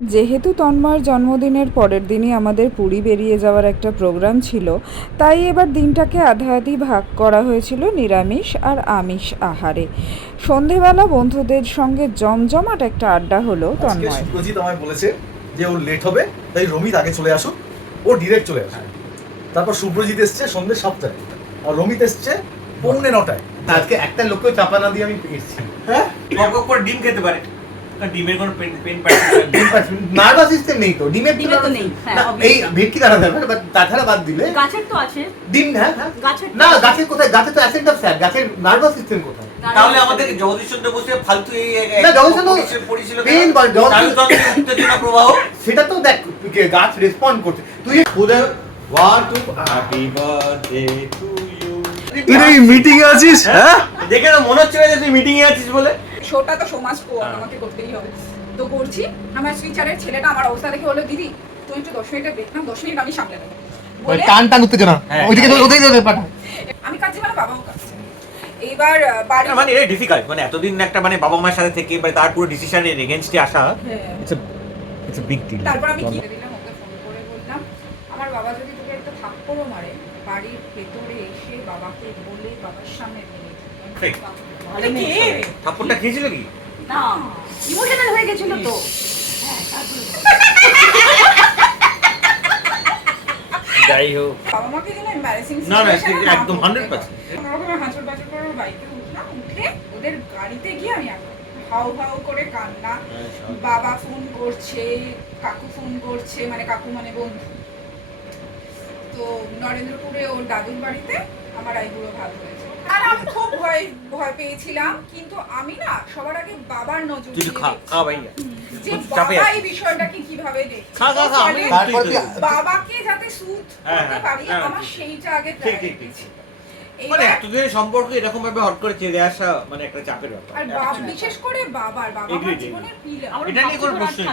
যেহেতু তন্ময়ের জন্মদিনের পরের দিনই আমাদের পুরী বেরিয়ে যাওয়ার একটা প্রোগ্রাম ছিল, তাই এবার দিনটাকে আধাআধি ভাগ করা হয়েছিল নিরামিষ আর আমিষ আহারে। সন্ধেবেলা বন্ধুদের সঙ্গে জমজমাট একটা আড্ডা হলো তন্ময়। সুপ্রজিৎ আমায় বলেছে যে ওর লেট হবে, তাই রমিত আগে চলে আসুক, ও ডিরেক্ট চলে আসে। তারপর সুপ্রজিৎ এসছে সন্ধ্যে 7টায়, আর রমিত এসছে 8:45। আজকে একটা লোককেও চাপা না দিয়ে আমি পেয়েছি। হ্যাঁ, কক করে ডিম খেতে পারে, ডিমের কোনো পেন নার্ভাস সিস্টেম নেই তো ডিমের ডিমের তো নেই, হ্যাঁ, না, এই ভেটকি দাঁড়া যাবে বাট তাছাড়া বাদ দিলে গাছের তো আছে, ডিম হ্যাঁ হ্যাঁ গাছের না গাছের কোথায় গাছে তো অ্যাসেন্ট অফ স্যার গাছের নার্ভাস সিস্টেম কোথায় তাহলে আমাদের জগদীশ চন্দ্র বসে ফালতু এই না, জগদীশ চন্দ্র পড়েছিল পেন বা স্নায়ুতন্ত্রের উত্তেজনা প্রবাহ, সেটা তো দেখ গাছ রেসপন্ড করছে তুই ওদের 1 2 হ্যাপি বার্থডে টু ইউ তুই এই মিটিং এ আছিস? হ্যাঁ, দেখে না মনে হচ্ছে যে তুই মিটিং এ আছিস বলে। শোটা তো সমাজ আমাকে করতেই হবে, তো করছি। আমার স্পিচারের ছেলেটা আমার অবস্থা দেখে বললো, দিদি তুমি একটু 10 মিনিটের ব্রেক নাও, 10 মিনিট আমি সামলে নেবো বলে টান টান উত্তেজনা ওইদিকে ওদিকে পাঠা আমি কাছে মানে বাবাও কাছে। এইবার বাড়ি মানে এটা ডিফিকাল্ট, মানে এতদিন একটা মানে বাবা মায়ের সাথে থেকে মানে তার পুরো ডিসিশনের এগেইনস্টে আসা, ইটস আ বিগ ডিল। তারপর আমি কি দিলাম, ওকে ফোন করে বললাম আমার বাবা যদি তোকে একটা থাপ্পড়ও মারে, বাড়ির ভেতরে এসে বাবাকে বলে বাবার সামনে নিয়ে ঠিক। আরে কে থাপ্পড়টা খেয়েছিল কি? না ইমোশনাল হয়ে গেছিল তো। যাই হোক, বাবা মাকে যেন এম্বারেসিং না না একদম 100%। ওরকম হাঁচড় বাচড় করে বাইকে উঠলাম, উঠে ওদের গাড়িতে গিয়ে আমি হাউ হাউ করে কান্না। বাবা ফোন করছে, কাকু ফোন করছে, মানে কাকু মানে বন্ধু। তো নরেন্দ্রপুরে ওর দাদুর বাড়িতে আমার আইবুড়ো ভাত হয়েছে, আর আমি খুব ভয় ভয় পেয়েছিলাম। কিন্তু আমি না সবার আগে বাবার নজর তুই দিয়ে খা দেখছি খা ভাইয়া, যে চাপে বাবা আছে। এই বিষয়টাকে কিভাবে দেখছে। খা খা খা, আমি ফলে তারপর বাবাকে যাতে সুদ হ্যাঁ, করতে পারি, হ্যাঁ, আমার ঠিক। সেইটা আগে ঠিক, ঠিক, priority ঠিক। ছিল। মানে এইবার এতদিনের সম্পর্ক এরকম ভাবে হট করে চেয়ে আসা মানে একটা চাপের ব্যাপার। আর বিশেষ করে বাবার Agreed, জীবনের পিলার। এটা নিয়ে কোনো প্রশ্ন নেই।